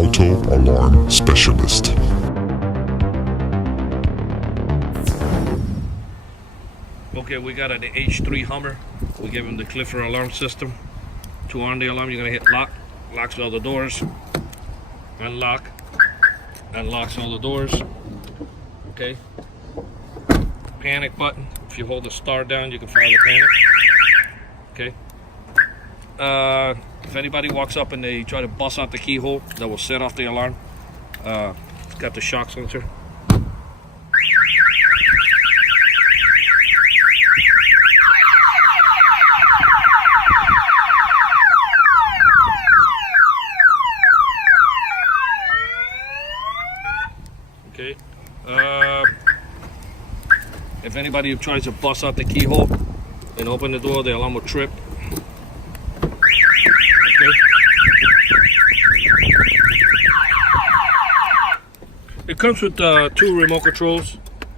auto alarm specialist. Okay, we got the H3 Hummer. We give him the Clifford alarm system. To on the alarm, you're gonna hit lock. Locks all the doors. Unlock. Unlocks all the doors. Okay. Panic button. If you hold the star down, you can fire the panic. Okay. If anybody walks up and they try to bust out the keyhole, that will set off the alarm. It's got the shock sensor. Okay. If anybody tries to bust out the keyhole and open the door, the alarm will trip. Okay. It comes with 2 remote controls.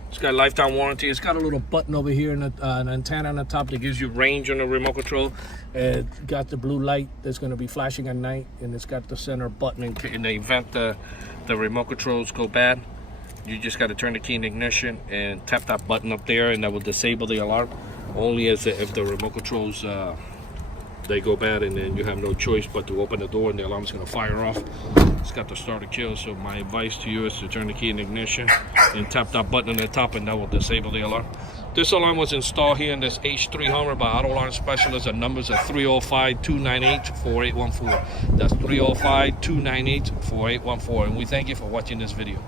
It's got lifetime warranty. It's got a little button over here and an antenna on the top that gives you range on the remote control. It's got the blue light that's going to be flashing at night, and it's got the center button in the event the remote controls go bad. You just got to turn the key in the ignition and tap that button up there, and that will disable the alarm. Only if the remote controls they go bad, and then you have no choice but to open the door and the alarm is going to fire off. It's got the starter kill, so my advice to you is to turn the key in the ignition and tap that button on the top, and that will disable the alarm. This alarm was installed here in this H3 Hummer by Auto Alarm Specialist. The numbers are 305-298-4814. That's 305-298-4814, and we thank you for watching this video.